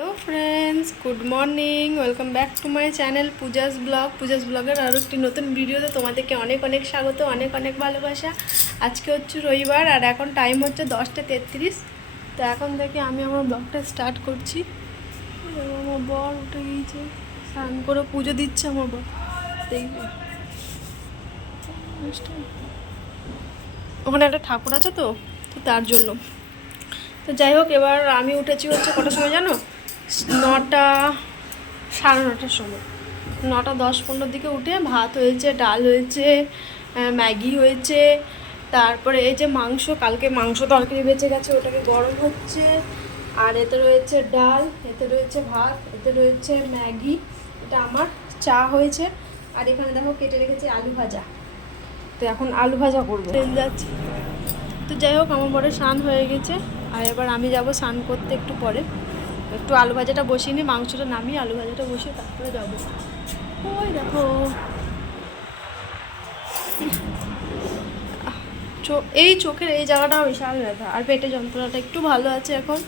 Hello friends, good morning. Welcome back to my channel Puja's ব্লগের আরও একটি নতুন ভিডিওতে তোমাদেরকে অনেক অনেক স্বাগত, অনেক অনেক ভালোবাসা। আজকে হচ্ছে রবিবার আর এখন টাইম হচ্ছে 10:33। তো এখন থেকে আমি আমার ব্লগটা স্টার্ট করছি। আমার বর উঠে গিয়েছে, স্নান করে পুজো দিচ্ছে আমার বর। দেখবে ওখানে একটা ঠাকুর আছে, তো তার জন্য। তো যাই হোক, এবার আমি উঠেছি হচ্ছে কটার সময় জানো? 9টা, 9:30টার সময়। 9:10-15 দিকে উঠে ভাত হয়েছে, ডাল হয়েছে, ম্যাগি হয়েছে, তারপরে এই যে মাংস, কালকে মাংস তরকারি বেঁচে গেছে, ওটাকে গরম হচ্ছে। আর এতে রয়েছে ডাল, এতে রয়েছে ভাত, এতে রয়েছে ম্যাগি, এটা আমার চা হয়েছে। আর এখানে দেখো কেটে রেখেছি আলু ভাজা। তো এখন আলু ভাজা করবো, যাচ্ছি। তো যাই হোক, আমার বড় স্নান হয়ে গেছে আর এবার আমি যাব স্নান করতে একটু পরে। একটু আলু ভাজাটা বসিয়ে নিই, মাংসটা নামিয়ে আলু ভাজাটা বসিয়ে তারপরে যাবো। ওই দেখো এই চোখের এই জায়গাটা বিশাল ব্যথা, আর পেটে যন্ত্রণাটা একটু ভালো আছে এখন।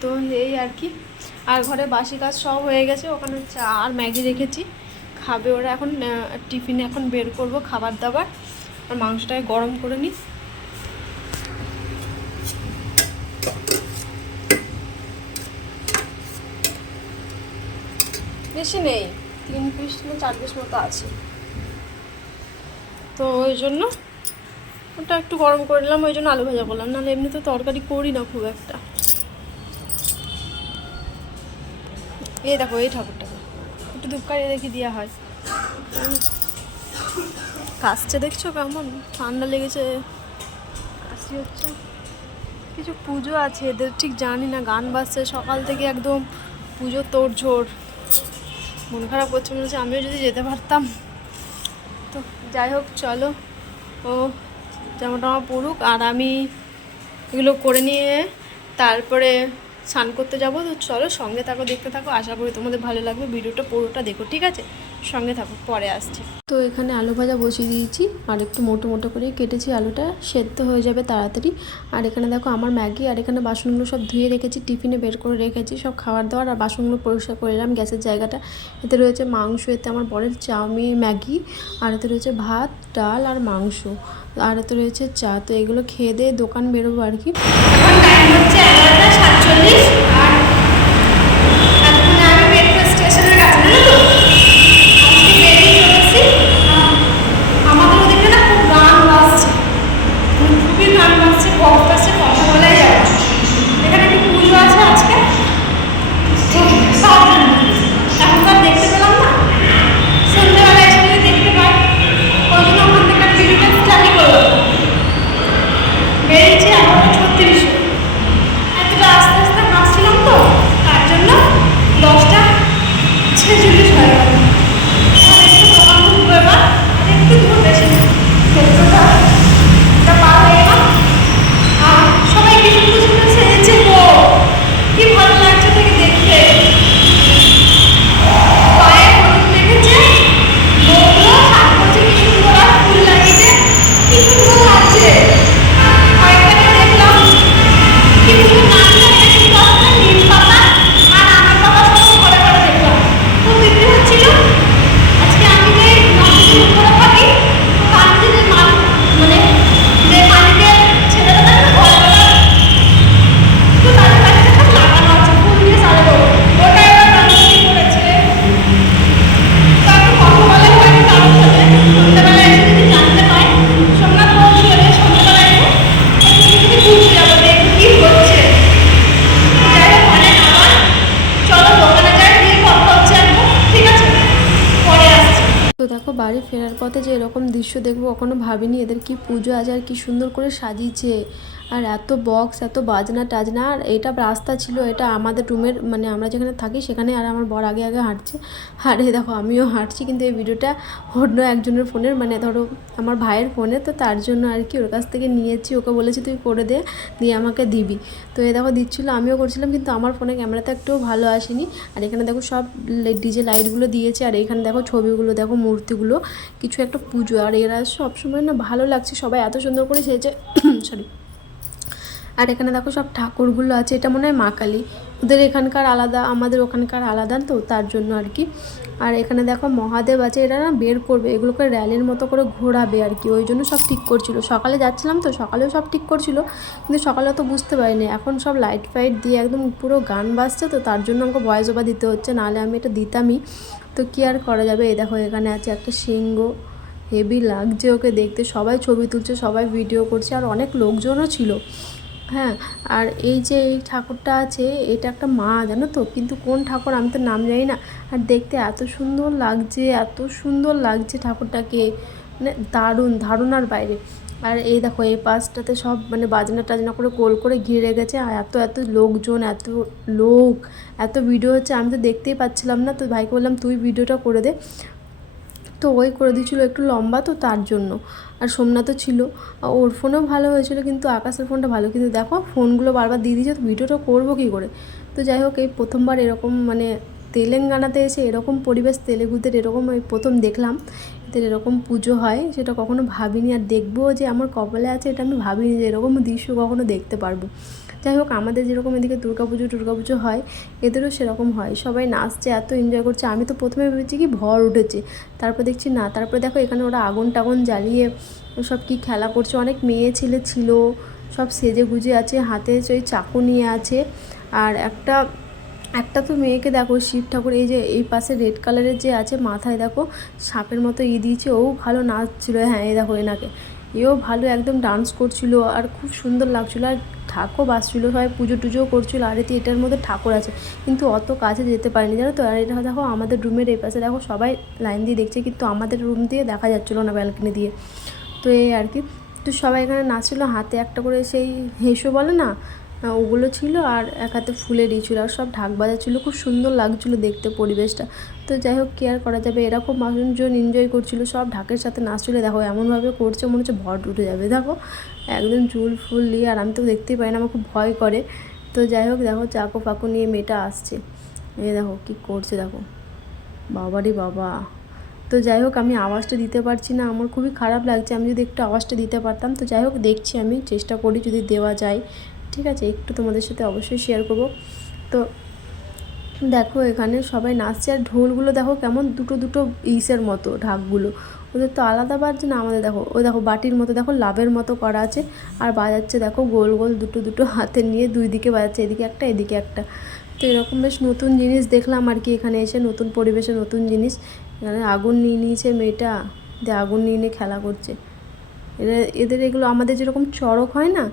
তো এই আর কি। আর ঘরে বাসি কাজ সব হয়ে গেছে, ওখানে চা আর ম্যাগি রেখেছি, খাবে ওরা এখন। টিফিনে এখন বের করব খাবার দাবার। আর মাংসটাকে গরম করে নিই। বেশি নেই, 3 পিস না 4 পিস মতো আছে। তো ওই জন্য ওটা একটু গরম করে নিলাম, ওই জন্য আলু ভাজা করলাম, নাহলে এমনি তো তরকারি করি না খুব একটা। এই দেখো এই ঠাকুরটাকে একটু ধূপকাঠি রেখে দেওয়া হয়। কাশছে দেখছো কেমন, ঠান্ডা লেগেছে, কাশি হচ্ছে। কিছু পুজো আছে এদের, ঠিক জানি না, গান বাজছে সকাল থেকে একদম পুজো তোড়ঝোড়। মন খারাপ করছে, মনে হচ্ছে আমিও যদি যেতে পারতাম। তো যাই হোক, চলো ও জামা টামা পড়ুক আর আমি এগুলো করে নিয়ে তারপরে স্নান করতে যাবো। তো চলো সঙ্গে থাকো, দেখতে থাকো, আশা করি তোমাদের ভালো লাগবে। ভিডিওটা পুরোটা দেখো, ঠিক আছে? সঙ্গে থাকো, পরে আসছি। তো এখানে আলু ভাজা বসিয়ে দিয়েছি আর একটু মোটো মোটো করে কেটেছি, আলুটা সেদ্ধ হয়ে যাবে তাড়াতাড়ি। আর এখানে দেখো আমার ম্যাগি, আর এখানে বাসনগুলো সব ধুয়ে রেখেছি, টিফিনে বের করে রেখেছি সব খাবার দাবার। আর বাসনগুলো পরিষ্কার করে নিলাম, গ্যাসের জায়গাটা। এতে রয়েছে মাংস, এতে আমার বরের চাউমিন ম্যাগি, আর এতে রয়েছে ভাত ডাল আর মাংস, আর এতে রয়েছে চা। তো এগুলো খেয়ে দিয়ে দোকান বেরোবো আর কি। এখন টাইম হচ্ছে 11:47 আর এখন আমি মেট্রো স্টেশনের কাছে, জানো তো আজকে বেরিয়ে চলেছি। আমাদের ওদিকে না খুব গান বাজছে, খুবই গান বাজছে, বক্স বাজছে, কথা বলাই যাবে। এখানে একটু পুজো আছে আজকে, এখন তো আর দেখতে পেলাম না, সন্ধ্যেবেলা এসে যদি দেখতে পাই, ওই জন্য ওখান থেকে ভিডিওটা চালু করবো। বেরিয়েছি 11:36, এতটা আস্তে আস্তে হাঁটছিলাম তো তার জন্য 10:46 হয়ে গেল। একটু দোকান খুলবো এবার, আর একটু দূর, বেশি মেট্রোটা পার হয়ে গেলাম। আর সবাই কি সুন্দর সুন্দর সেজেছে গো, কি ভালো লাগছে থেকে দেখতে। পায়ে হলুদ মেখেছে, বউগুলো শাক করছে, কি সুন্দর, আর ফুল লাগিয়েছে, কি সুন্দর লাগছে। কয়েকটাকে দেখলাম কি সুন্দর নাচ করে, কিন্তু আসলে নীল পাতা আর আমের পাতা সব করে করে দেখলাম, খুব বিক্রি হচ্ছিল। আজকে আমি যে নদীর উপরে থাকি, তো তার যে মানে যে পানিতে ছেলেরা থাকে না ঘরগুলো, তো তাদের কাছে সব লাগানো আছে, ফুল দিয়ে সাজানো, ওটা এবার রান্নাবাড়ি করেছে। তো একটু কথা বলে হয়তো কারোর সাথে, সন্ধ্যাবেলা এসে যদি জানতে পাই, সোমনাথ বলছিল যে সন্ধ্যাবেলা এসে একটু ঘুরতে যাবো, দেখি কি হচ্ছে। যাই হোক, অনেক আবার চলো দোকানে যাই, দিয়ে কথা হচ্ছে একদম, ঠিক আছে? পরে আসছি। তো দেখো বাড়ি ফেরার পথে যে এরকম দৃশ্য দেখবো কখনো ভাবিনি। এদের কি পুজো আজ, আর কি সুন্দর করে সাজিয়েছে, আর এত বক্স, এত বাজনা টাজনা। আর এটা রাস্তা ছিল, এটা আমাদের রুমের, মানে আমরা যেখানে থাকি সেখানে। আর আমার বর আগে আগে হাঁটছে, আর এই দেখো আমিও হাঁটছি। কিন্তু এই ভিডিওটা অন্য একজনের ফোনের, মানে ধরো আমার ভাইয়ের ফোনে, তো তার জন্য আর কি ওর কাছ থেকে নিয়েছি। ওকে বলেছি তুই করে দে, দিয়ে আমাকে দিবি। তো এই দেখো দিচ্ছিলো, আমিও করছিলাম, কিন্তু আমার ফোনে ক্যামেরাতে একটুও ভালো আসেনি। আর এখানে দেখো সব ডিজে লাইটগুলো দিয়েছে, আর এখানে দেখো ছবিগুলো, দেখো মূর্তিগুলো, কিছু একটা পুজো। আর এরা সবসময় না ভালো লাগছে, সবাই এত সুন্দর করে সেজে সরি আর এখানে দেখো সব ঠাকুরগুলো আছে, এটা মনে হয় মা কালী, ওদের এখানকার আলাদা আমাদের ওখানকার আলাদা, তো তার জন্য আর কি। আর এখানে দেখো মহাদেব আছে, এরা না বের করবে এগুলোকে র্যালির মতো করে ঘোরাবে আর কি, ওই জন্য সব ঠিক করছিল। সকালে যাচ্ছিলাম তো, সকালেও সব ঠিক করছিল, কিন্তু সকালে তো বুঝতে পারিনি, এখন সব লাইট ফাইট দিয়ে একদম পুরো গান বাজছে, তো তার জন্য আমাকে ভয়েস ওভার দিতে হচ্ছে, নাহলে আমি এটা দিতামই। তো কী আর করা যাবে। এই দেখো এখানে আছে একটা সিংহ, হেভি লাগছে ওকে দেখতে, সবাই ছবি তুলছে, সবাই ভিডিও করছে, আর অনেক লোকজনও ছিল। হ্যাঁ, আর এই যে এই ঠাকুরটা আছে, এটা একটা মা, জানো তো, কিন্তু কোন ঠাকুর আমি তো নাম জানি না। আর দেখতে এত সুন্দর লাগছে, এত সুন্দর লাগছে ঠাকুরটাকে, মানে দারুণ, ধারণার বাইরে। আর এই দেখো এই পাশটাতে সব মানে বাজনা টাজনা করে গোল করে ঘিরে গেছে, আর এত এত লোকজন, এত লোক, এত ভিডিও হচ্ছে, আমি তো দেখতেই পাচ্ছিলাম না, তো ভাইকে বললাম তুই ভিডিওটা করে দে, তো ওই করে দিয়েছিলো, একটু লম্বা তো তার জন্য। আর সোমনাথও ছিল, ওর ফোনেও ভালো হয়েছিল, কিন্তু আকাশের ফোনটা ভালো, কিন্তু দেখো ফোনগুলো বারবার দিয়ে দিয়েছে, তো ভিডিওটা করবো কী করে। তো যাই হোক, এই প্রথমবার এরকম মানে তেলেঙ্গানাতে এসে এরকম পরিবেশ, তেলেগুদের এরকম এই প্রথম দেখলাম, এদের এরকম পুজো হয়, সেটা কখনো ভাবিনি, আর দেখবো যে আমার কপালে আছে, এটা আমি ভাবিনি যে এরকম দৃশ্য কখনো দেখতে পারবো। যাই হোক, আমাদের যেরকম এদিকে দুর্গাপুজো হয়, এদেরও সেরকম হয়, সবাই নাচছে, এত এনজয় করছে। আমি তো প্রথমে ভেবেছি কি ভর উঠেছে, তারপর দেখছি না। তারপরে দেখো এখানে ওরা আগুন টাগুন জ্বালিয়ে সব কি খেলা করছে, অনেক মেয়ে ছেলে ছিল, সব সেজে গুজে আছে, হাতে ওই চাকু নিয়ে আছে। আর একটা একটা তো মেয়েকে দেখো, শিব ঠাকুর, এই যে এই পাশে রেড কালারের যে আছে, মাথায় দেখো সাপের মতো দিয়েছে, ও ভালো নাচছিল। হ্যাঁ, এই দেখো এনাকে, এও ভালো একদম ডান্স করছিল, আর খুব সুন্দর লাগছিলো, আর ঢাকও বাজছিলো, সবাই পুজো টুজোও করছিলো। আর এটার মধ্যে ঠাকুর আছে, কিন্তু অত কাছে যেতে পারিনি, জানো তো। আর এটা দেখো আমাদের রুমের এই পাশে দেখো সবাই লাইন দিয়ে দেখছে, কিন্তু আমাদের রুম দিয়ে দেখা যাচ্ছিলো না, ব্যালকনি দিয়ে। তো এই আর কি, তো সবাই এখানে নাচছিলো, হাতে একটা করে সেই হেসো বলে না, ওগুলো ছিল, আর এক হাতে ফুলের ছিল, আর সব ঢাক বাজা ছিল, খুব সুন্দর লাগছিলো দেখতে পরিবেশটা। তো যাই হোক, কেয়ার করা যাবে, এরকম মানুষজন এনজয় করছিল, সব ঢাকের সাথে নাচছিলো, দেখো এমনভাবে করছে মনে হচ্ছে ভর উঠে যাবে, দেখো একদম চুল ফুল নিয়ে, আর আমি তো দেখতেই পাই না, আমার খুব ভয় করে। তো যাই হোক, দেখো চাকু ফাকু নিয়ে মেয়েটা আসছে, এই দেখো কী করছে, দেখো বাবারই বাবা। তো যাই হোক, আমি আওয়াজটা দিতে পারছি না, আমার খুবই খারাপ লাগছে, আমি যদি একটু আওয়াজটা দিতে পারতাম। তো যাই হোক, দেখছি, আমি চেষ্টা করি যদি দেওয়া যায়, ঠিক আছে, একটু তোমাদের সাথে অবশ্যই শেয়ার করবো। তো দেখো এখানে সবাই নাচছে, আর ঢোলগুলো দেখো কেমন দুটো দুটো ইসের মতো, ঢাকগুলো ওদের তো আলাদা বাজছে না, আমাদের দেখো ওই দেখো বাটির মতো, দেখো লাভের মতো করা আছে, আর বাজাচ্ছে দেখো গোল গোল দুটো দুটো হাতে নিয়ে, দুই দিকে বাজাচ্ছে, এদিকে একটা এদিকে একটা। তো এরকম বেশ নতুন জিনিস দেখলাম আর কি, এখানে এসে নতুন পরিবেশে নতুন জিনিস। এখানে আগুন নিয়ে নিয়েছে মেয়েটা, দিয়ে আগুন নিয়ে নিয়ে খেলা করছে। এদের এগুলো আমাদের যেরকম চড়ক হয় না,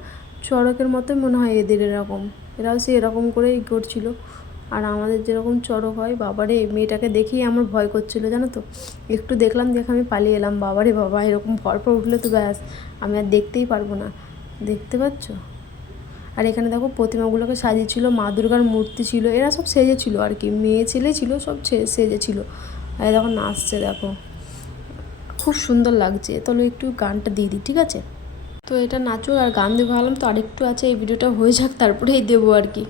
চড়কের মতোই মনে হয় এদের এরকম, এরাও সে এরকম করেই করছিল। আর আমাদের যেরকম চড়ক হয়, বাবারে মেয়েটাকে দেখেই আমার ভয় করছিল, জানো তো। একটু দেখলাম, দেখে আমি পালিয়ে এলাম, বাবারে বাবা, এরকম ভরপর উঠলে তো ব্যাস আমি আর দেখতেই পারবো না, দেখতে পাচ্ছ। আর এখানে দেখো প্রতিমাগুলোকে সাজিয়েছিল, মা দুর্গার মূর্তি ছিল, এরা সব সেজেছিল আর কি, মেয়ে ছেলে ছিল, সব সেজেছিল। আর দেখো নাচছে, দেখো খুব সুন্দর লাগছে। তাহলে একটু গানটা দিয়ে দিই, ঠিক আছে। তো এটা নাচো আর গান দিয়ে ভাবলাম, তো আরেকটু আছে, এই ভিডিওটা হয়ে যাক তারপরেই দেবো আর কি।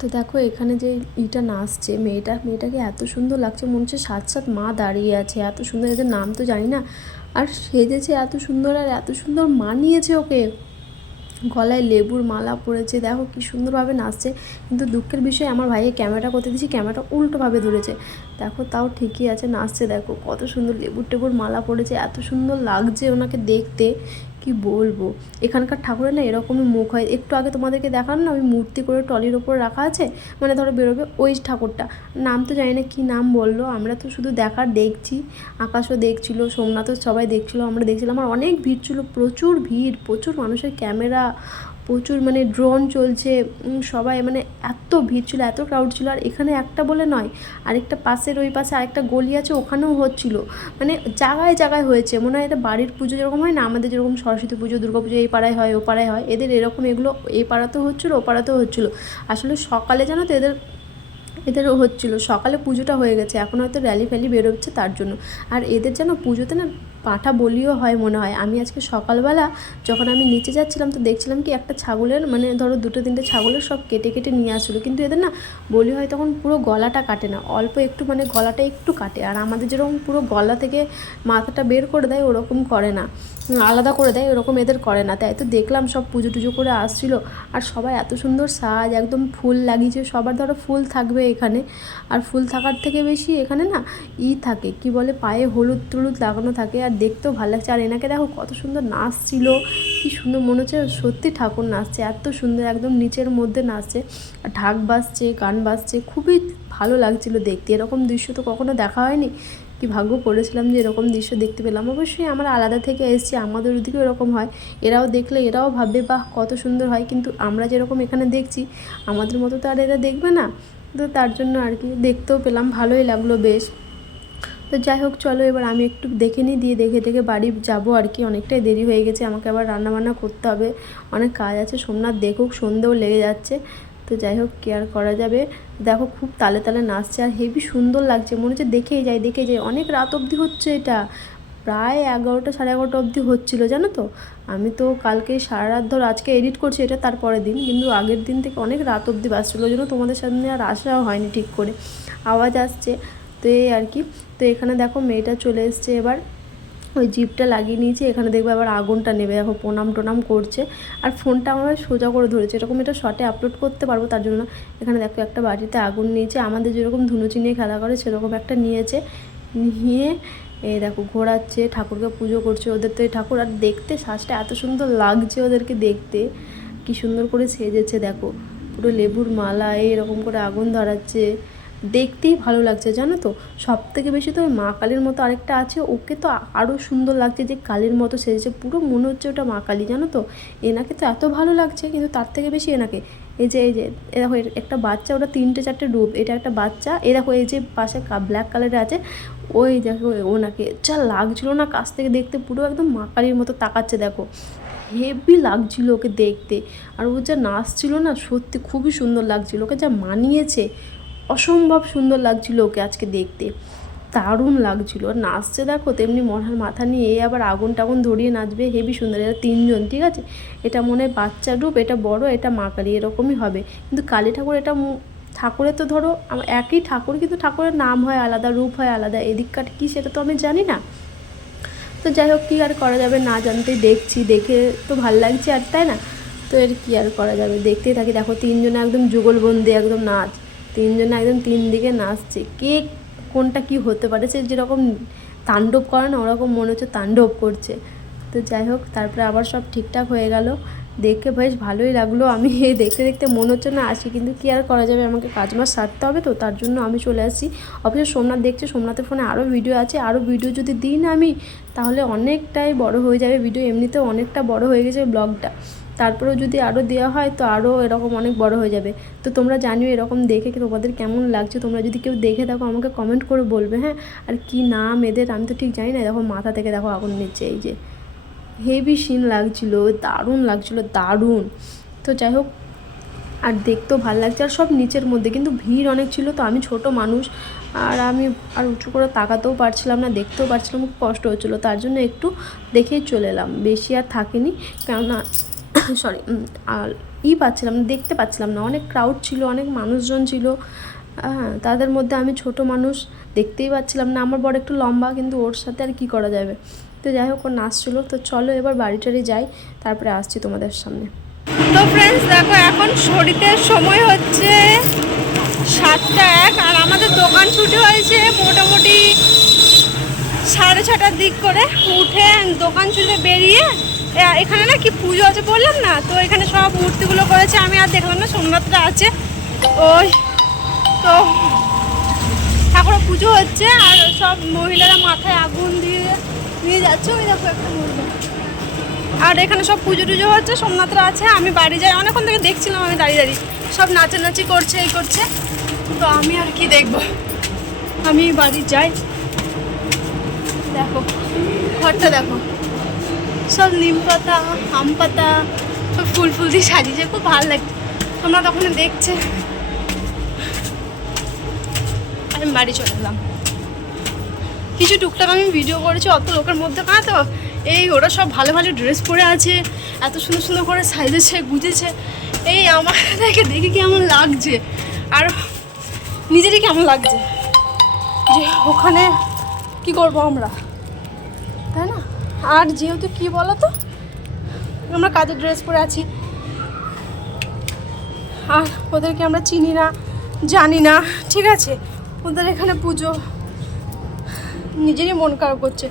তো দেখো এখানে যে ইটা নাচছে মেয়েটাকে এত সুন্দর লাগছে, মনে হচ্ছে সাত সাত মা দাঁড়িয়ে আছে, এত সুন্দর, এদের নাম তো জানি না, আর সেজেছে এত সুন্দর, আর এত সুন্দর মানিয়েছে ওকে, গলায় লেবুর মালা পরেছে, দেখো কি সুন্দরভাবে নাচছে। কিন্তু দুঃখের বিষয়, আমার ভাইকে ক্যামেরাটা করতে দিয়েছি, ক্যামেরাটা উল্টোভাবে ধরেছে, দেখো তাও ঠিকই আছে, নাচছে, দেখো কত সুন্দর লেবুর টেবুর মালা পড়েছে, এত সুন্দর লাগছে ওনাকে দেখতে, কি বলবো। এখানকার ঠাকুরের না এরকমই মুখ হয়, একটু আগে তোমাদেরকে দেখালাম না, ওই মূর্তি করে টলির ওপর রাখা আছে, মানে ধরো বেরোবে ওই ঠাকুরটা, নাম তো জানি না কী নাম বললো, আমরা তো শুধু দেখছি, আকাশও দেখছিল, সোমনাথও সবাই দেখছিলো, আমরা দেখছিলাম, আর অনেক ভিড় ছিল, প্রচুর ভিড়, প্রচুর মানুষের ক্যামেরা, প্রচুর মানে ড্রোন চলছে, সবাই মানে এত ভিড় ছিল, এত ক্রাউড ছিল। আর এখানে একটা বলে নয়, আরেকটা পাশের ওই পাশে আরেকটা গলি আছে, ওখানেও হচ্ছিল, মানে জায়গায় জায়গায় হয়েছে। মনে হয় এটা বাড়ির পুজো যেরকম হয় না, আমাদের যেরকম সরস্বতী পুজো, দুর্গা পুজো এই পাড়ায় হয় ও পাড়ায় হয়, এদের এরকম এগুলো এই পাড়াতেও হচ্ছিলো ও পাড়াতেও হচ্ছিলো। আসলে সকালে জানো তো এদেরও হচ্ছিলো, সকালে পুজোটা হয়ে গেছে, এখন হয়তো র্যালি ফ্যালি বেরোচ্ছে তার জন্য। আর এদের যেন পুজোতে না পাঁঠা বলিও হয় মনে হয়। আমি আজকে সকালবেলা যখন আমি নিচে যাচ্ছিলাম তো দেখছিলাম কি একটা ছাগলের মানে ধরো 2-3টে ছাগলের সব কেটে কেটে নিয়ে আসছিলো, কিন্তু এদের না বলি হয় তখন পুরো গলাটা কাটে না, অল্প একটু মানে গলাটা একটু কাটে। আর আমাদের যেরকম পুরো গলা থেকে মাথাটা বের করে দেয় ওরকম করে না, আলাদা করে দেয়, ওরকম এদের করে না। তাই তো দেখলাম সব পুজো টুজো করে আসছিলো, আর সবাই এত সুন্দর সাজ, একদম ফুল লাগিয়েছে সবার, ধরো ফুল থাকবে এখানে। আর ফুল থাকার থেকে বেশি এখানে না থাকে, কি বলে, পায়ে হলুদ টলুদ লাগানো থাকে, আর দেখতেও ভালো লাগছে। আর এনাকে দেখো কত সুন্দর নাচছিল, কি সুন্দর, মনে হচ্ছে সত্যি ঠাকুর নাচছে, এত সুন্দর একদম নিচের মধ্যে নাচছে, আর ঢাক বাজছে, গান বাজছে, খুবই ভালো লাগছিল দেখতে। এরকম দৃশ্য তো কখনো দেখা হয়নি, কি ভাগ্য করেছিলাম যে এরকম দৃশ্য দেখতে পেলাম। অবশ্যই আমরা আলাদা থেকে এসেছি, আমাদের ওদিকেও এরকম হয়, এরাও দেখলে এরাও ভাববে বাহ কত সুন্দর হয়, কিন্তু আমরা যেরকম এখানে দেখছি আমাদের মতো তো আর এরা দেখবে না। তো তার জন্য আর কি দেখতেও পেলাম, ভালোই লাগলো বেশ। তো যাই হোক চলো এবার আমি একটু দেখে নিই, দিয়ে দেখে বাড়ি যাবো আর কি, অনেকটাই দেরি হয়ে গেছে, আমাকে আবার রান্নাবান্না করতে হবে, অনেক কাজ আছে। সোমনাথ দেখুক, সন্ধেও লেগে যাচ্ছে। তো যাই হোক কি আর করা যাবে। দেখো খুব তালে তালে নাচছে, আর হেবি সুন্দর লাগছে, মনে হচ্ছে দেখেই যাই। অনেক রাত অবধি হচ্ছে এটা, প্রায় 11টা 11:30 অবধি হচ্ছিলো জানো তো। আমি তো কালকে সারা রাত ধর, আজকে এডিট করছি এটা তারপরের দিন, কিন্তু আগের দিন থেকে অনেক রাত অবধি বাজছিলো, ওই জন্য তোমাদের সামনে আর আসাও হয়নি ঠিক করে, আওয়াজ আসছে তো এই আর কি। তো এখানে দেখো মেয়েটা চলে এসছে, এবার ওই জিপটা লাগিয়ে নিয়েছে, এখানে দেখবে আবার আগুনটা নেবে, দেখো প্রণাম টোনাম করছে। আর ফোনটা আমার সোজা করে ধরেছে, এরকম এটা শর্টে আপলোড করতে পারবো তার জন্য। এখানে দেখো একটা বাটিতে আগুন নিয়েছে, আমাদের যেরকম ধুনুচি নিয়ে খেলা করে সেরকম একটা নিয়েছে, নিয়ে এই দেখো ঘোরাচ্ছে, ঠাকুরকে পুজো করছে। ওদের তো এই ঠাকুর, আর দেখতে সাজটা এত সুন্দর লাগছে ওদেরকে দেখতে, কি সুন্দর করে সেজেছে দেখো, পুরো লেবুর মালা এরকম করে আগুন ধরাচ্ছে, দেখতেই ভালো লাগছে জানো তো। সব থেকে বেশি তো ওই মা কালীর মতো আরেকটা আছে, ওকে তো আরও সুন্দর লাগছে, যে কালীর মতো সেজেছে, পুরো মনে হচ্ছে ওটা মা কালী জানো তো। এনাকে তো এত ভালো লাগছে, কিন্তু তার থেকে বেশি এনাকে, এই যে এ দেখো একটা বাচ্চা, ওটা 3-4টে রূপ, এটা একটা বাচ্চা, এই দেখো এই যে পাশে ব্ল্যাক কালারে আছে, ওই দেখো ওনাকে যা লাগছিল না কাছ থেকে দেখতে, পুরো একদম মা কালীর মতো তাকাচ্ছে দেখো, হেভি লাগছিল ওকে দেখতে। আর ও যা নাচছিল না সত্যি খুবই সুন্দর লাগছিল, ওকে যা মানিয়েছে, অসম্ভব সুন্দর লাগছিল ওকে আজকে দেখতে, দারুণ লাগছিল। আর নাচছে দেখো তেমনি মরার মাথা নিয়ে, এ আবার আগুন টাগুন ধরিয়ে নাচবে, হেভি সুন্দর। এরা 3জন, ঠিক আছে, এটা মনে হয় বাচ্চার রূপ, এটা বড়, এটা মা কালী, এরকমই হবে। কিন্তু কালী ঠাকুর, এটা ঠাকুরের তো ধরো একই ঠাকুর, কিন্তু ঠাকুরের নাম হয় আলাদা, রূপ হয় আলাদা, এদিককার কী সেটা তো আমি জানি না। তো যাই হোক কী আর করা যাবে, না জানতেই দেখছি, দেখে তো ভাল লাগছে আর, তাই না। তো এর কী আর করা যাবে, দেখতেই থাকি। দেখো 3জনে একদম যুগলবন্দি একদম নাচ, 3জনে একদম 3 দিকে নাচছে, কে কোনটা কি হতে পারে, সে যেরকম তাণ্ডব করে না ওরকম মনে হচ্ছে তাণ্ডব করছে। তো যাই হোক তারপরে আবার সব ঠিকঠাক হয়ে গেল, দেখে বেশ ভালোই লাগলো। আমি দেখতে দেখতে মনে হচ্ছে না আসি, কিন্তু কী আর করা যাবে, আমাকে কাজ মাস সারতে হবে, তো তার জন্য আমি চলে আসছি। অবশ্য সোমনাথ দেখছে, সোমনাথের ফোনে আরও ভিডিও আছে, আরও ভিডিও যদি দিই না আমি, তাহলে অনেকটাই বড় হয়ে যাবে ভিডিও, এমনিতেও অনেকটা বড় হয়ে গেছে ব্লগটা, তারপরেও যদি আরও দেওয়া হয় তো আরও এরকম অনেক বড় হয়ে যাবে। তো তোমরা জানিও এরকম দেখে কি তোমাদের কেমন লাগছে, তোমরা যদি কেউ দেখে থাকো আমাকে কমেন্ট করে বলবে, হ্যাঁ। আর কি নাম এদের আমি তো ঠিক জানি না। দেখো মাথা থেকে দেখো আগুন নিচ্ছে, এই যে হেভি সিন লাগছিল, দারুণ লাগছিল, দারুণ। তো যাই হোক, আর দেখতেও ভালো লাগছে, আর সব নিচের মধ্যে, কিন্তু ভিড় অনেক ছিল, তো আমি ছোট মানুষ, আর আমি আর উঁচু করে তাকাতেও পারছিলাম না, দেখতেও পারছিলাম, খুব কষ্ট হচ্ছিলো, তার জন্য একটু দেখেই চলে এলাম, বেশি আর থাকিনি, কেননা সরি আর পাচ্ছিলাম না, দেখতে পাচ্ছিলাম না, অনেক ক্রাউড ছিল, অনেক মানুষজন ছিল, হ্যাঁ, তাদের মধ্যে আমি ছোট মানুষ, দেখতেই পাচ্ছিলাম না। আমার বড় একটু লম্বা, কিন্তু ওর সাথে আর কি করা যাবে। তো যাই হোক ও নাচছিলো। তো চলো এবার বাড়িটারে যাই, তারপরে আসছি তোমাদের সামনে। তো ফ্রেন্ডস দেখো এখন শরীরের সময় হচ্ছে 7টা 1, আর আমাদের দোকান ছুটি হয়েছে মোটামুটি 6:30টার দিক করে। উঠে দোকান ছুটে বেরিয়ে, এখানে না কি পুজো আছে বললাম না, তো এখানে সব মূর্তিগুলো করেছে, আমি আর দেখলাম না, সোমনাথটা আছে ওই, তো ঠাকুরের পুজো হচ্ছে, আর সব মহিলারা মাথায় আগুন দিয়ে নিয়ে যাচ্ছে, ওই দেখো একটা মহিলা আর এখানে সব পুজো টুজো হচ্ছে, সোমনাথরা আছে, আমি বাড়ি যাই। অনেকক্ষণ থেকে দেখছিলাম আমি দাঁড়িয়ে দাঁড়িয়ে সব নাচানাচি করছে, এই করছে, তো আমি আর কি দেখবো, আমি বাড়ি যাই। দেখো ঘরটা দেখো, সব নিম পাতা, আম পাতা, সব ফুল ফুল দিয়ে সাজিয়েছে, খুব ভালো লাগছে। তোমরা তখন দেখছে, আমি বাড়ি চলে এলাম। কিছু টুকটাক আমি ভিডিও করেছি, অত লোকের মধ্যে না তো, এই ওরা সব ভালো ভালো ড্রেস পরে আছে, এত সুন্দর সুন্দর করে সাজেছে গুজেছে, এই আমাদেরকে দেখে কেমন লাগছে, আর নিজেরই কেমন লাগছে যে ওখানে কি করবো আমরা, তাই না? আর যেহেতু কি বলো তো, আমরা কাজের ড্রেস পরে আছি, আর ওদেরকে আমরা চিনি না, জানি না, ঠিক আছে? ওদের এখানে পুজো, নিজেরই মন খারাপ করছে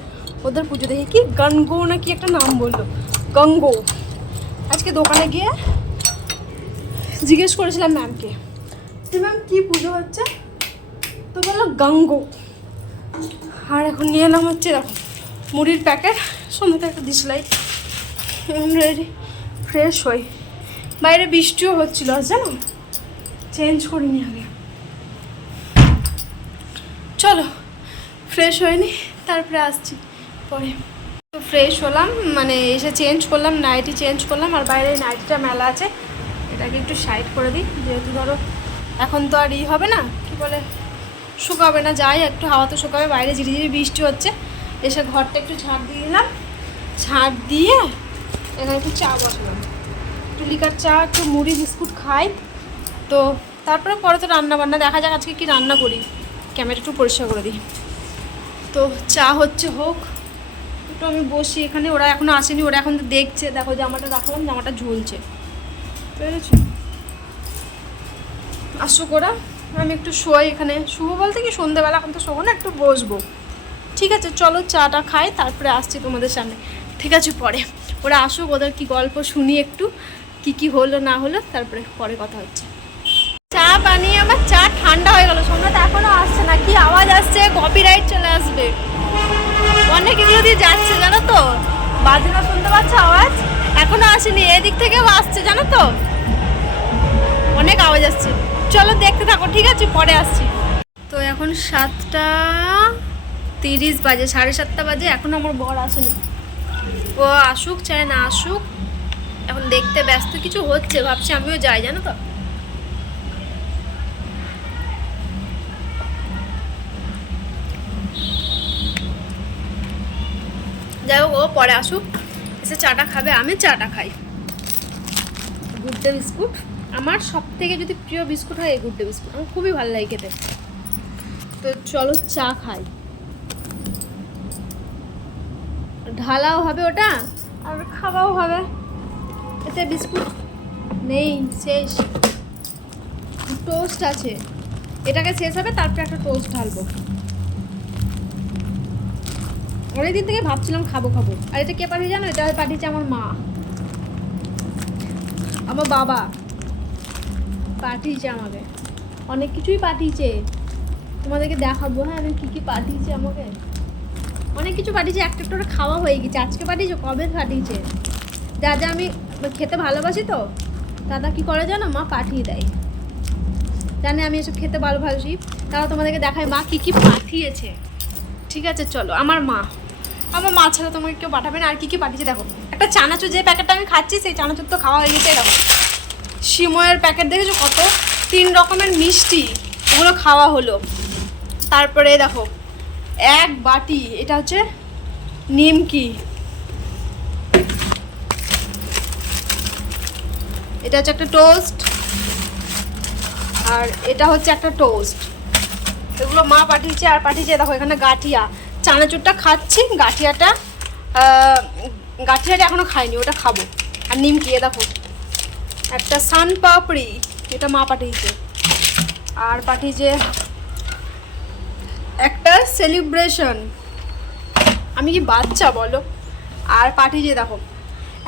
ওদের পুজো দেখে। কি গঙ্গো না কি একটা নাম বললো, গঙ্গো। আজকে দোকানে গিয়ে জিজ্ঞেস করেছিলাম ম্যামকে, ম্যাম কী পুজো হচ্ছে, তো বললো গঙ্গো। আর এখন নিয়ে এলাম হচ্ছে দেখো মুড়ির প্যাকেট, সন্ধ্যাতে একটা দিসলাই, রেডি ফ্রেশ হই। বাইরে বৃষ্টিও হচ্ছিল জানো, চেঞ্জ করিনি আগে। চলো ফ্রেশ হয়নি, তারপরে আসছি পরে। তো ফ্রেশ হলাম, মানে এসে চেঞ্জ করলাম, নাইটি চেঞ্জ করলাম, আর বাইরে নাইটিটা মেলা আছে, এটাকে একটু সাইড করে দিই, যেহেতু ধরো এখন তো আর হবে না, কি বলে, শুকাবে না, যাই একটু হাওয়া তো শুকাবে, বাইরে ঝিরিঝিরি বৃষ্টি হচ্ছে। এসে ঘরটা একটু ঝাড় দিয়ে দিলাম, ঝাড় দিয়ে এখানে একটু চা বসালাম, একটু লিকার চা, একটু মুড়ি বিস্কুট খাই। তো তারপরে পরে তো রান্না বান্না দেখা যাক, আজকে কি রান্না করি, ক্যামেরা একটু পরিষ্কার করে দিই। তো চা হচ্ছে হোক, একটু আমি বসি এখানে, ওরা এখনও আসেনি, ওরা এখন তো দেখছে, দেখো জামাটা রাখলাম, জামাটা ঝুলছে, বুঝেছো? আসুক ওরা, আমি একটু শোই এখানে, শুবো বলতে কি সন্ধ্যেবেলা, এখন তো শোবো না, একটু বসবো। ঠিক আছে চলো চাটা খাই, তারপরে আসছি তোমাদের সামনে, ঠিক আছে? পরে ওরা আসুক, ওদের কি গল্প শুনি একটু, কি হলো না হলো, তারপরে পরে কথা হচ্ছে। চা বানিয়ে আমার চা ঠান্ডা হয়ে গেল, সোমনাথ এখনও আসছে না, কি আওয়াজ আসছে, কপিরাইট চলে আসবে, অনেক এগুলো দিয়ে যাচ্ছে জানো তো, বাজনা শুনতে পাচ্ছ আওয়াজ, এখনো আসেনি, এদিক থেকেও আসছে জানো তো, অনেক আওয়াজ আসছে। চলো দেখতে থাকো, ঠিক আছে? পরে আসছি। তো এখন 7:30 বাজে, 7:30 বাজে, এখনো আমার বর আসেনি। ও আসুক চাই না আসুক, এখন দেখতে ব্যস্ত কিছু হচ্ছে, ভাবছি আমিও যাই জানো তো। যাই হোক, ও পরে আসুক, এসে চাটা খাবে, আমি চাটা খাই। গুড ডে বিস্কুট আমার সব থেকে যদি প্রিয় বিস্কুট হয় এই গুড ডে বিস্কুট, আমার খুবই ভালো লাগে খেতে। তো চলো চা খাই, ঢালাও হবে ওটা আর খাওয়াও হবে, এতে বিস্কুট নেই, শেষ। টোস্ট আছে, এটাকে শেষ হবে, তারপরে একটা টোস্ট ঢালবো। অনেকদিন থেকে ভাবছিলাম খাবো, আর এটা কে পাঠিয়ে জানো? এটা পাঠিয়েছে আমার মা, আমার বাবা পাঠিয়েছে আমাকে, অনেক কিছুই পাঠিয়েছে, তোমাদেরকে দেখাবো। হ্যাঁ আমি কী পাঠিয়েছে আমাকে, অনেক কিছু পাঠিয়েছে, একটা একটা খাওয়া হয়ে গেছে, আজকে পাঠিয়েছে, কবে পাঠিয়েছে, যা আমি খেতে ভালোবাসি, তো দাদা কি করে জানো, মা পাঠিয়ে দেয়, জানে আমি এসব খেতে ভালোবাসি, তারা তোমাদেরকে দেখায় মা কী পাঠিয়েছে। ঠিক আছে চলো, আমার মা ছাড়া তোমাকে কেউ পাঠাবে না। আর কী পাঠিয়েছে দেখো, একটা চানাচুর, যে প্যাকেটটা আমি খাচ্ছি সেই চানাচুর তো খাওয়া হয়ে গেছে, দেখো সিময়ের প্যাকেট দেখেছো কত, 3 রকমের মিষ্টি, ওগুলো খাওয়া হলো। তারপরে দেখো 1 বাটি, এটা হচ্ছে নিমকি, এটা হচ্ছে একটা টোস্ট, আর এটা হচ্ছে একটা টোস্ট, এগুলো মা পাঠিয়েছে। আর পাঠিয়েছে দেখো এখানে গাঠিয়া, চানাচুরটা খাচ্ছি, গাঠিয়াটা এখনো খাইনি, ওটা খাবো। আর নিমকি, দেখো একটা সান পাপড়ি, এটা মা পাঠিয়েছে। আর পাঠিয়েছে একটা সেলিব্রেশন, আমি কি বাচ্চা বলো। আর পাঠিয়েছে দেখো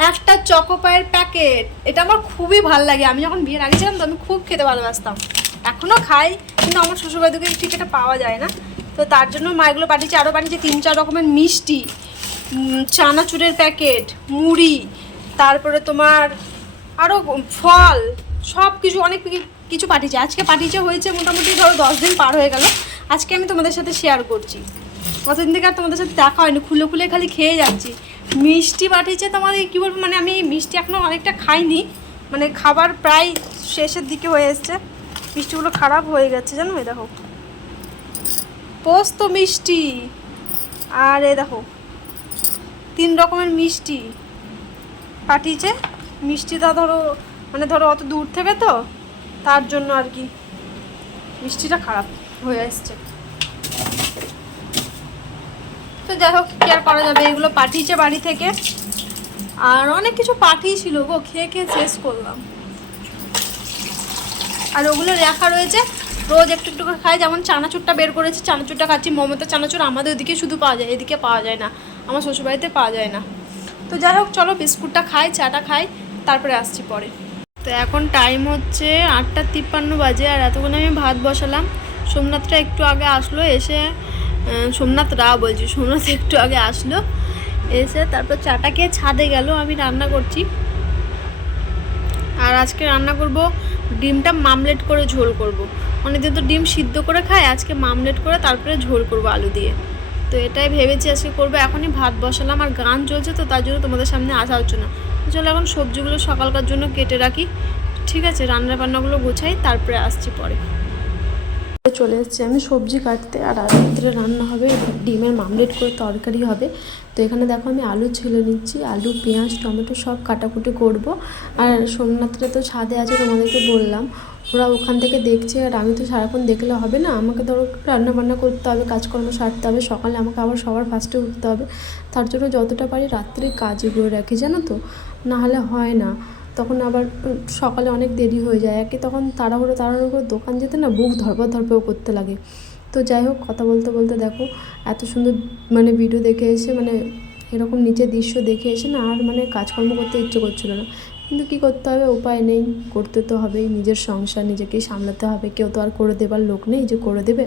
একটা চকোপাইয়ের প্যাকেট, এটা আমার খুবই ভালো লাগে, আমি যখন বিয়ের আগে ছিলাম তো আমি খুব খেতে ভালোবাসতাম, এখনও খাই, কিন্তু আমার শ্বশুরবাড়িতে ঠিক এটা পাওয়া যায় না, তো তার জন্য মা এগুলো পাঠিয়েছে। আরও পাঠিয়েছে 3-4 রকমের মিষ্টি, চানাচুরের প্যাকেট, মুড়ি, তারপরে তোমার আরও ফল, সব কিছু অনেক কিছু পাঠিয়েছে। আজকে পাঠিয়েছে হয়েছে মোটামুটি ধরো 10 দিন পার হয়ে গেল। আজকে আমি তোমাদের সাথে শেয়ার করছি। কতদিন থেকে আর তোমাদের সাথে দেখা হয়নি, খুলে খুলে খালি খেয়ে যাচ্ছি। মিষ্টি পাঠিয়েছে তোমাদের কী বলবো, মানে আমি মিষ্টি এখনও অনেকটা খাইনি, মানে খাবার প্রায় শেষের দিকে হয়ে এসছে। মিষ্টিগুলো খারাপ হয়ে গেছে জানো। এই দেখো পোস্ত মিষ্টি, আর এ দেখো 3 রকমের মিষ্টি পাঠিয়েছে। মিষ্টিটা ধরো মানে ধরো অত দূর থেকে তো, তার জন্য আর কি মিষ্টিটা খারাপ হয়ে আসছে। তো যাই হোক কি আর করা যাবে, এগুলো পাঠিয়েছে বাড়ি থেকে। আর অনেক কিছু পাঠিয়েছিল গো, খেয়ে খেয়ে শেষ করলাম। আর ওগুলো রাখা রয়েছে, রোজ একটু একটু করে খাই। যেমন চানাচুরটা বের করেছি, চানাচুরটা খাচ্ছি। মমতা চানাচুর আমাদের ওদিকে শুধু পাওয়া যায়, এদিকে পাওয়া যায় না, আমার শ্বশুরবাড়িতে পাওয়া যায় না। তো যাই হোক চলো বিস্কুটটা খাই, চাটা খাই, তারপরে আসছি পরে। তো এখন টাইম হচ্ছে 8:53 বাজে, আর এতক্ষণ আমি ভাত বসালাম। সোমনাথটা একটু আগে আসলো, এসে সোমনাথ একটু আগে আসলো, এসে তারপর চাটা খেয়ে ছাদে গেল। আমি রান্না করছি, আর আজকে রান্না করব ডিমটা মামলেট করে ঝোল করব। অনেকদিন তো ডিম সিদ্ধ করে খাই, আজকে মামলেট করে তারপরে ঝোল করব আলু দিয়ে। তো এটাই ভেবেছি আজকে করবো। এখনই ভাত বসালাম, আর গান চলছে তো তার জন্য তোমাদের সামনে আসা হচ্ছে না। চলো এখন সবজিগুলো সকালকার জন্য কেটে রাখি, ঠিক আছে? রান্না বান্নাগুলো গোছাই, তারপরে আসছি পরে। চলে এসেছি আমি সবজি কাটতে, আর রাত্রে রান্না হবে ডিমের মামলেট করে তরকারি হবে। তো এখানে দেখো আমি আলু ছিলে নিচ্ছি, আলু পেঁয়াজ টমেটো সব কাটাকুটি করব। আর সোমনাথরা তো ছাদে আছে, তোমাদেরকে বললাম, ওরা ওখান থেকে দেখছে। আর আমি তো সারাক্ষণ দেখলে হবে না, আমাকে ধরো রান্না বান্না করতে হবে, কাজকর্ম সারতে হবে, সকালে আমাকে আবার সবার ফার্স্টে উঠতে হবে। তার জন্য যতটা পারি রাত্রে কাজে করে রাখি জানো তো, নাহলে হয় না। তখন আবার সকালে অনেক দেরি হয়ে যায়, একে তখন তাড়াহুড়ো করে দোকান যেতে না বুক ধরপড় করতে লাগে। তো যাই হোক কথা বলতে বলতে দেখো এত সুন্দর মানে ভিডিও দেখে এসে, মানে এরকম নিচের দৃশ্য দেখে এসে না আর মানে কাজকর্ম করতে ইচ্ছে করছিল না। কিন্তু কী করতে হবে, উপায় নেই, করতে তো হবেই। নিজের সংসার নিজেকেই সামলাতে হবে, কেউ তো আর করে দেবার লোক নেই যে করে দেবে।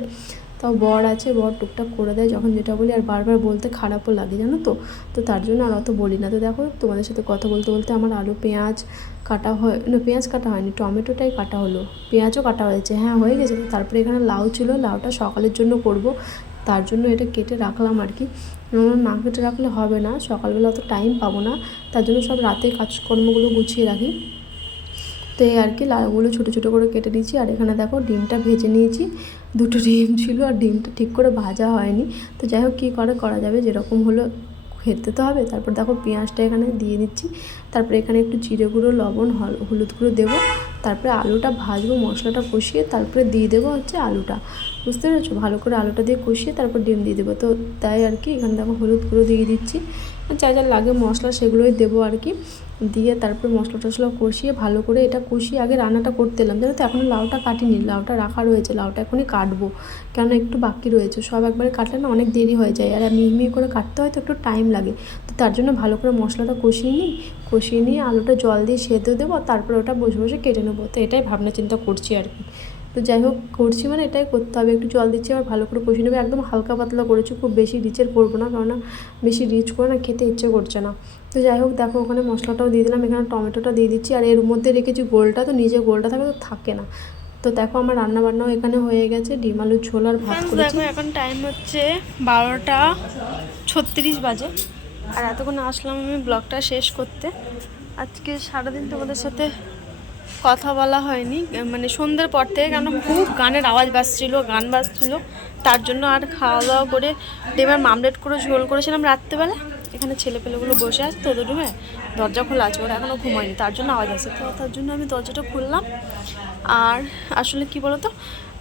তাও বর আছে, বর টুকটাক করে দেয় যখন যেটা বলি, আর বারবার বলতে খারাপও লাগে জানো তো। তো তার জন্য আর অত বলি না। তো দেখো তোমাদের সাথে কথা বলতে বলতে আমার আলু পেঁয়াজ কাটা হয় না, পেঁয়াজ কাটা হয়নি, টমেটোটাই কাটা হলো, পেঁয়াজও কাটা হয়েছে, হ্যাঁ হয়ে গেছে। তারপরে এখানে লাউ ছিল, লাউটা সকালের জন্য করব, তার জন্য এটা কেটে রাখলাম আর কি। না কেটে রাখলে হবে না, সকালবেলা অত টাইম পাবো না, তার জন্য সব রাতে কাজকর্মগুলো গুছিয়ে রাখি। তো এই আর কি লাউগুলো ছোটো ছোটো করে কেটে নিয়েছি। আর এখানে দেখো ডিমটা ভেজে নিয়েছি, 2টো ডিম ছিল, আর ডিমটা ঠিক করে ভাজা হয়নি। তো যাই হোক কী করা যাবে, যেরকম হলো খেতে তো হবে। তারপর দেখো পেঁয়াজটা এখানে দিয়ে দিচ্ছি, তারপরে এখানে একটু জিরে গুঁড়ো, লবণ, হলুদ গুঁড়ো দেবো। তারপরে আলুটা ভাজবো, মশলাটা কষিয়ে তারপরে দিয়ে দেবো হচ্ছে আলুটা, বুঝতে পেরেছো? ভালো করে আলুটা দিয়ে কষিয়ে তারপর ডিম দিয়ে দেবো। তো তাই আর কি এখানে দেখো হলুদ গুঁড়ো দিয়ে দিচ্ছি, যা যা লাগে মশলা সেগুলোই দেবো আর কি। দিয়ে তারপর মশলা টশলা কষিয়ে ভালো করে এটা কষিয়ে আগে রান্নাটা করতে এলাম জানো তো। এখনও লাউটা কাটিনি, লাউটা রাখা রয়েছে, লাউটা এখনই কাটবো, কেন একটু বাকি রয়েছে। সব একবারে কাটলে না অনেক দেরি হয়ে যায়, আর মিহি করে কাটতে হয় তো একটু টাইম লাগে। তো তার জন্য ভালো করে মশলাটা কষিয়ে নিয়ে আলুটা জল দিয়ে সেদ্ধ দেবো, তারপরে ওটা বসে বসে কেটে নেবো। তো এটাই ভাবনা চিন্তা করছি আর কি। তো যাই হোক করছি মানে এটাই করতে হবে, একটু জল দিচ্ছি আর ভালো করে কষিয়ে নেবে। একদম হালকা পাতলা করেছি, খুব বেশি রিচের করবো না, কারণ বেশি রিচ করে না খেতে ইচ্ছে করছে না। তো যাই হোক দেখো ওখানে মশলাটাও দিয়ে দিলাম, এখানে টমেটোটা দিয়ে দিচ্ছি, আর এর মধ্যে রেখেছি গোলটা, তো নিজে গোলটা থাকে তো থাকে না। তো দেখো আমার রান্নাবান্নাও এখানে হয়ে গেছে, ডিম আলুর ঝোল আর ভাত করেছি। দেখো এখন টাইম হচ্ছে 12:36 বাজে, আর এতক্ষণ আসলাম আমি ব্লগটা শেষ করতে। আজকে সারাদিন তোমাদের সাথে কথা বলা হয়নি, মানে সন্ধ্যের পর থেকে, কারণ খুব গানের আওয়াজ গান বাজছিল, তার জন্য। আর খাওয়া দাওয়া করে ডিমের মামলেট করে ঝোল করেছিলাম রাত্রেবেলা। এখানে ছেলেপেলেগুলো বসে আছে তো ওদের রুমে, দরজা খোলা আছে, ওরা এখনও ঘুমায়নি, তার জন্য আওয়াজ আছে। তো তার জন্য আমি দরজাটা খুললাম। আর আসলে কি বলতো,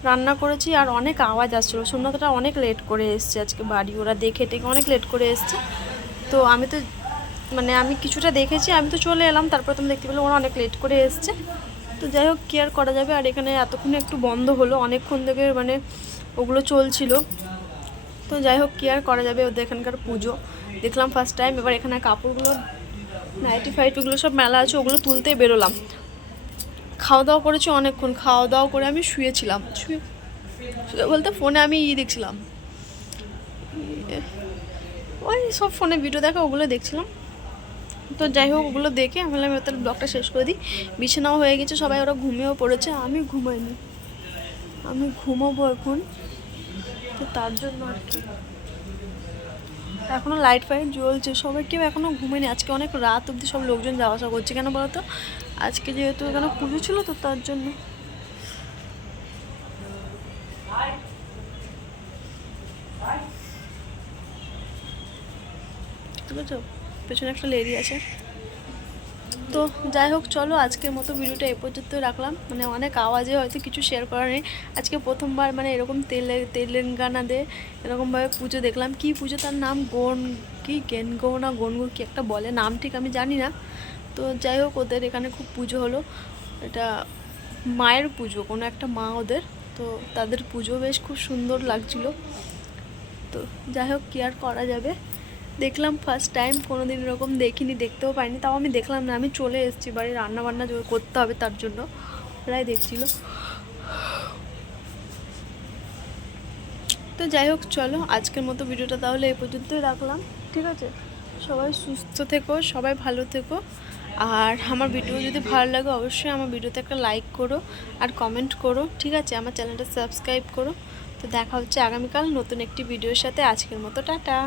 রান্না করেছি আর অনেক আওয়াজ আসছিলো। সোমনাথটা অনেক লেট করে এসছে আজকে বাড়ি, ওরা দেখে টেকে অনেক লেট করে এসছে। তো আমি তো মানে আমি কিছুটা দেখেছি, আমি তো চলে এলাম, তারপর তুমি দেখতে পেলে ওরা অনেক লেট করে এসছে। তো যাই হোক কী আর করা যাবে। আর এখানে এতক্ষণে একটু বন্ধ হলো, অনেকক্ষণ থেকে মানে ওগুলো চলছিল। তো যাই হোক কী আর করা যাবে, ওদের এখানকার পুজো দেখলাম ফার্স্ট টাইম। এবার এখানে কাপড়গুলো নাইটি ফাইটিগুলো সব মেলা আছে, ওগুলো তুলতেই বেরোলাম। খাওয়া দাওয়া করেছি অনেকক্ষণ, খাওয়া দাওয়া করে আমি শুয়ে বলতে ফোনে আমি দেখছিলাম, ওই সব ফোনে ভিডিও দেখা ওগুলো দেখছিলাম। তো যাই হোক, ওগুলো দেখে আমি বললাম তাহলে ব্লগটা শেষ করে দিই। বিছানাও হয়ে গেছে, সবাই ওরা ঘুমিয়েও পড়েছে, আমি ঘুমাইনি, আমি ঘুমাবো এখন। তো তার জন্য আর কি এখনও লাইট ফাইট জ্বলছে, সবাই কেউ এখনও ঘুমেনি। আজকে অনেক রাত অবধি সব লোকজন যাওয়া আসা করছে, কেন বলো তো, আজকে যেহেতু এখানে পুজো ছিল তো তার জন্য। ঠিক আছে, পেছনে একটা লেডি আছে। তো যাই হোক, চলো আজকের মতো ভিডিওটা এ পর্যন্ত রাখলাম। মানে অনেক আওয়াজে হয়তো কিছু শেয়ার করার নেই। আজকে প্রথমবার মানে এরকম তেলেঙ্গানাতে এরকমভাবে পুজো দেখলাম। কি পুজো, তার নাম গেনগো না গনগো কি একটা বলে, নাম ঠিক আমি জানি না। তো যাই হোক, ওদের এখানে খুব পুজো হলো। এটা মায়ের পুজো, কোনো একটা মা ওদের। তো তাদের পুজো বেশ খুব সুন্দর লাগছিল। তো যাই হোক, কি আর করা যাবে, দেখলাম ফার্স্ট টাইম, কোনো দিন এরকম দেখিনি, দেখতেও পাইনি। তাও আমি দেখলাম না, আমি চলে এসেছি বাড়ি, রান্নাবান্না করতে হবে তার জন্য ওরাই দেখছিল। তো যাই হোক, চলো আজকের মতো ভিডিওটা তাহলে এই পর্যন্তই রাখলাম। ঠিক আছে, সবাই সুস্থ থেকো, সবাই ভালো থেকো। আর আমার ভিডিও যদি ভালো লাগে অবশ্যই আমার ভিডিওতে একটা লাইক করো আর কমেন্ট করো। ঠিক আছে, আমার চ্যানেলটা সাবস্ক্রাইব করো। তো দেখা হচ্ছে আগামীকাল নতুন একটি ভিডিওর সাথে। আজকের মতো টাটা।